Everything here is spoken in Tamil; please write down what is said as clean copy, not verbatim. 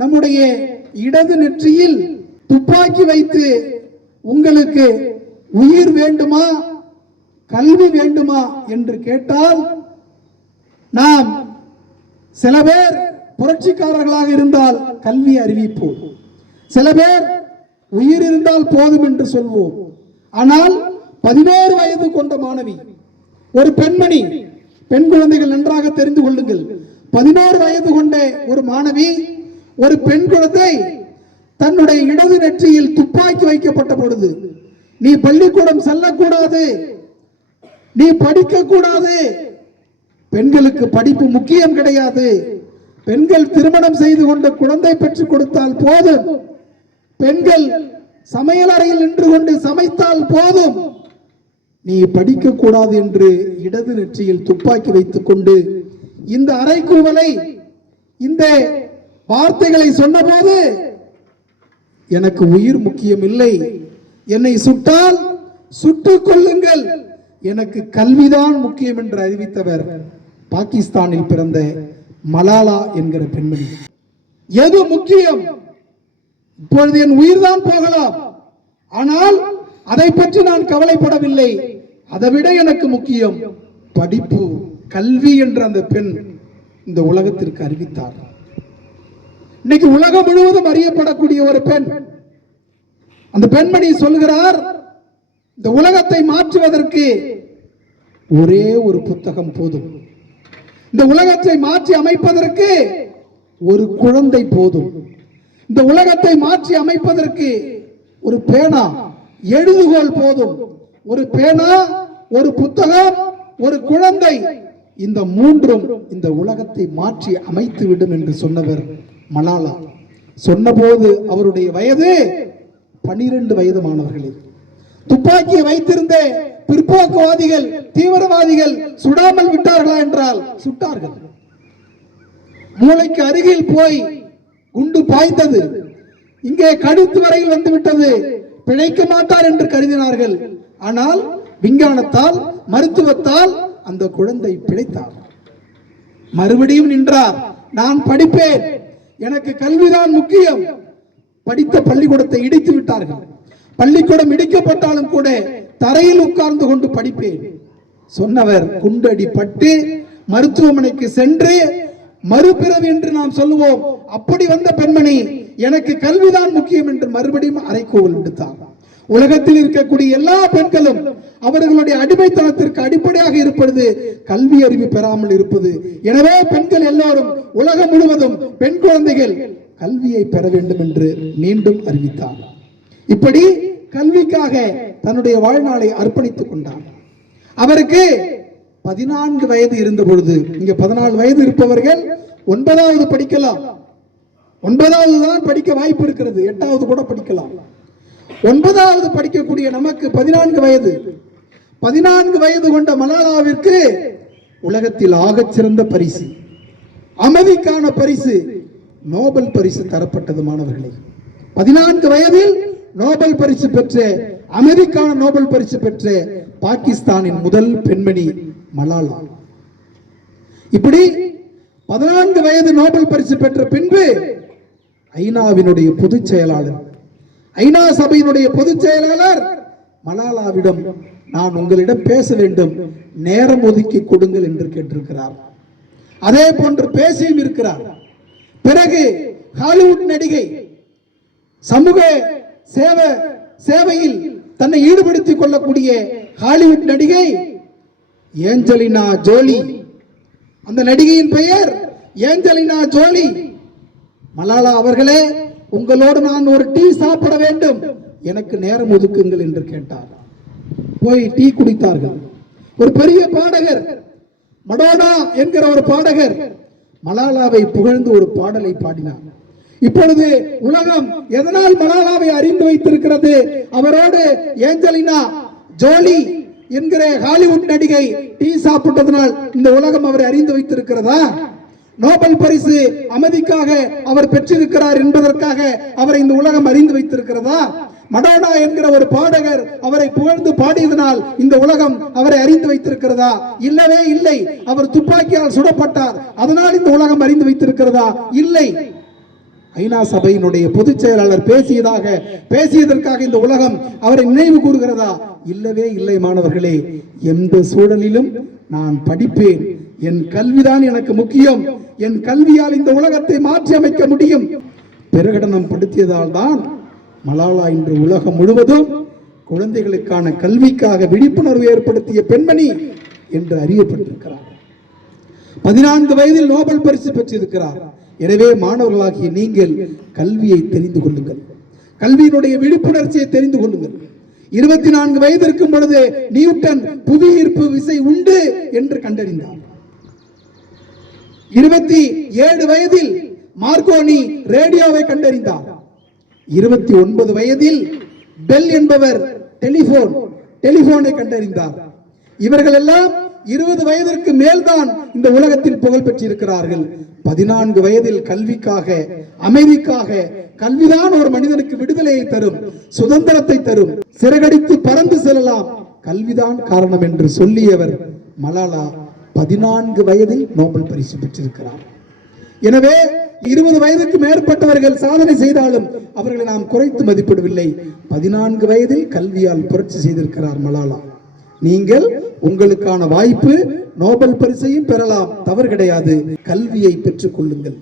நம்முடைய இடது நெற்றியில் துப்பாக்கி வைத்து உங்களுக்கு உயிர் வேண்டுமா கல்வி வேண்டுமா என்று கேட்டால், நாம் சில பேர் புரட்சிக்காரர்களாக இருந்தால் கல்வி அறிவிப்போம், சில பேர் உயிர் இருந்தால் போதும் என்று சொல்வோம். ஆனால் 11 வயது கொண்ட மாணவி, ஒரு பெண்மணி, பெண் குழந்தைகள் நன்றாக தெரிந்து கொள்ளுங்கள், 11 வயது கொண்ட ஒரு மாணவி, ஒரு பெண் குழந்தை தன்னுடைய இடது நெற்றியில் துப்பாக்கி வைக்கப்பட்ட பொழுது, நீ பள்ளிக்கூடம் செல்லக்கூடாது, நீ படிக்க கூடாது, பெண்களுக்கு படிப்பு முக்கியம் கிடையாது, பெண்கள் திருமணம் செய்து கொண்ட குழந்தை பெற்றுக் கொடுத்தால் போதும், பெண்கள் சமையல் அறையில் நின்று கொண்டு சமைத்தால் போதும், நீ படிக்க கூடாது என்று இடது நெற்றியில் துப்பாக்கி வைத்துக் கொண்டு இந்த அறைகூவலை, இந்த வார்த்தைகளை சொன்னபோது, எனக்கு உயிர் முக்கியம் இல்லை, என்னை சுட்டால் சுட்டுக் கொள்ளுங்கள், எனக்கு கல்விதான் முக்கியம் என்று அறிவித்தவர் பாகிஸ்தானில் பிறந்த மலாலா என்கிற பெண்மணி. எது முக்கியம்? இப்பொழுது என் உயிர்தான் போகலாம், ஆனால் அதை பற்றி நான் கவலைப்படவில்லை, அதைவிட எனக்கு முக்கியம் படிப்பு, கல்வி என்ற அந்த பெண் இந்த உலகத்திற்கு அறிவித்தார். இன்னைக்கு உலகம் முழுவதும் அறியப்படக்கூடிய ஒரு பெண், அந்த பெண்மணி சொல்கிறார், இந்த உலகத்தை மாற்றுவதற்கு ஒரே ஒரு புத்தகம் போதும், இந்த உலகத்தை மாற்றி அமைப்பதற்கு ஒரு குழந்தை போதும், இந்த உலகத்தை மாற்றி அமைப்பதற்கு ஒரு பேனா, எழுதுகோல் போதும், ஒரு பேனா, ஒரு புத்தகம், ஒரு குழந்தை, இந்த மூன்றும் இந்த உலகத்தை மாற்றி அமைத்து விடும் என்று சொன்னவர் மலாலா. சொன்னபோது அவருடைய வயது 12 வயது மாணவர்களே. துப்பாக்கியை வைத்திருந்த பிற்போக்குவாதிகள், தீவிரவாதிகள் சுடாமல் விட்டார்களா என்றால் சுட்டார்கள். மூளைக்கு அருகில் போய் குண்டு பாய்ந்தது, இங்கே கழுத்து வரையில் வந்துவிட்டது, பிழைக்க மாட்டார் என்று கருதினார்கள். ஆனால் விஞ்ஞானத்தால், மருத்துவத்தால் அந்த குழந்தை பிழைத்தார், மறுபடியும் நின்றார். நான் படிப்பேன், எனக்கு கல்விதான் முக்கியம். படித்த பள்ளிக்கூடத்தை இடித்து விட்டார்கள், பள்ளிக்கூடம் இடிக்கப்பட்டாலும் கூட தரையில் உட்கார்ந்து கொண்டு படிப்பேன் சொன்னவர் குண்டடி பட்டு மருத்துவமனைக்கு சென்று மறுபிறவி என்று நாம் சொல்லுவோம், அப்படி வந்த பெண்மணி எனக்கு கல்விதான் முக்கியம் என்று மறுபடியும் அறைகூவல் விடுத்தார். உலகத்தில் இருக்கக்கூடிய எல்லா பெண்களும் அவர்களுடைய அடிமைத்தனத்திற்கு அடிப்படையாக இருப்பது கல்வி அறிவு பெறாமல் இருப்பது. எனவே பெண்கள் எல்லோரும் உலகம் முழுவதும் பெண் குழந்தைகள் கல்வியை பெற வேண்டும் என்று மீண்டும் அறிவித்தார். இப்படி கல்விக்காக தன்னுடைய வாழ்நாளை அர்ப்பணித்துக் கொண்டார். அவருக்கு 14 வயது இருந்த பொழுது, இங்க 14 வயது இருப்பவர்கள் 9வது படிக்கலாம், 9வது தான் படிக்க வாய்ப்பு இருக்கிறது, 8வது கூட படிக்கலாம். 9வது படிக்கக்கூடிய நமக்கு 14 வயது. 14 வயது கொண்ட மலாலாவிற்கு உலகத்தில் ஆகச் சிறந்த பரிசு, அமைதிக்கான பரிசு, நோபல் பரிசு தரப்பட்டது. மாணவர்களே, 14 வயதில் நோபல் பரிசு பெற்ற, அமெரிக்கான நோபல் பரிசு பெற்ற பாகிஸ்தானின் முதல் பெண்மணி மலாலா. இப்படி 14 வயது நோபல் பரிசு பெற்ற பின்பு ஐநாவினுடைய பொதுச் செயலாளர், ஐநா சபையினுடைய பொதுச் செயலாளர் மலாலாவிடம், நான் உங்களிடம் பேச வேண்டும், நேரம் ஒதுக்கி கொடுங்கள் என்று கேட்டிருக்கிறார். அதே போன்று பேசியும் இருக்கிறார். பிறகு ஹாலிவுட் நடிகை, சமூக சேவையில் தன்னை ஈடுபடுத்திக் கொள்ளக்கூடிய ஹாலிவுட் நடிகை ஏஞ்சலினா ஜோலி, அந்த நடிகையின் பெயர் ஏஞ்சலினா ஜோலி. மலாலா அவர்களே, உங்களோடு நான் ஒரு டீ சாப்பிட வேண்டும், எனக்கு நேரம் ஒதுக்குங்கள் என்று கேட்டார். போய் டீ குடித்தார்கள். ஒரு பெரிய பாடகர், மடோனா என்கிற ஒரு பாடகர் மலாலாவை புகழ்ந்து ஒரு பாடலை பாடினார். இப்பொழுது உலகம் எதனால் மலாலாவை அறிந்து வைத்திருக்கிறது? அவரோடு ஏஞ்சலினா ஜோலி என்கிற ஹாலிவுட் நடிகை டீ சாப்பிட்டதனால் இந்த உலகம் அவரை அறிந்து வைத்திருக்கிறதா? நோபல் பரிசு அமைதிக்காக அவர் பெற்றிருக்கிறார் என்பதற்காக அவரை இந்த உலகம் அறிந்து வைத்திருக்கிறதா? மடோனா என்கிற ஒரு பாடகர் அவரை புகழ்ந்து பாடியதனால் இந்த உலகம் அவரை அறிந்து வைத்திருக்கிறதா? இல்லவே இல்லை. அவர் துப்பாக்கியால் சுடப்பட்டார், அதனால் இந்த உலகம் அறிந்து வைத்திருக்கிறதா? இல்லை. ஐநா சபையினுடைய பொதுச் செயலாளர் பேசியதற்காக இந்த உலகம் அவரை நினைவு கூறுகிறதா? இல்லவே இல்லை மாணவர்களே. எந்த சூழலிலும் நான் படிப்பேன், என் கல்விதான் எனக்கு முக்கியம், என் கல்வியால் இந்த உலகத்தை மாற்றி அமைக்க முடியும் பிரகடனம் படுத்தியதால் தான் மலாலா இன்று உலகம் முழுவதும் குழந்தைகளுக்கான கல்விக்காக விழிப்புணர்வு ஏற்படுத்திய பெண்மணி என்று அறியப்பட்டிருக்கிறார். 14 வயதில் நோபல் பரிசு பெற்றிருக்கிறார். எனவே மாணவர்களாகிய நீங்கள் கல்வியை தெரிந்து கொள்ளுங்கள், கல்வியினுடைய விழிப்புணர்ச்சியை தெரிந்து கொள்ளுங்கள். 24 வயது இருக்கும் பொழுது நியூட்டன் புவி ஈர்ப்பு விசை உண்டு என்று கண்டறிந்தார். 27 வயதில் மார்க்கோனி ரேடியோவை கண்டறிந்தார். 29 வயதில் பெல் என்பவர் டெலிபோனை கண்டறிந்தார். இவர்கள் எல்லாம் 20 வயதிற்கு மேல்தான் இந்த உலகத்தில் புகழ் பெற்றிருக்கிறார்கள். 14 வயதில் கல்விக்காக, அமைதிக்காக, கல்விதான் ஒரு மனிதனுக்கு விடுதலையை தரும், சுதந்திரத்தை தரும், சிறகடித்து பறந்து செல்லலாம், கல்விதான் காரணம் என்று சொல்லியவர் மலாலா 14 வயதில் நோபல் பரிசு பெற்றிருக்கிறார். எனவே 20 வயதுக்கு மேற்பட்டவர்கள் சாதனை செய்தாலும் அவர்களை நாம் குறைத்து மதிப்பிடவில்லை. 14 வயதில் கல்வியால் புரட்சி செய்திருக்கிறார் மலாலா. நீங்கள் உங்களுக்கான வாய்ப்பு, நோபல் பரிசையும் பெறலாம், தவறு கிடையாது. கல்வியை பெற்றுக் கொள்ளுங்கள்.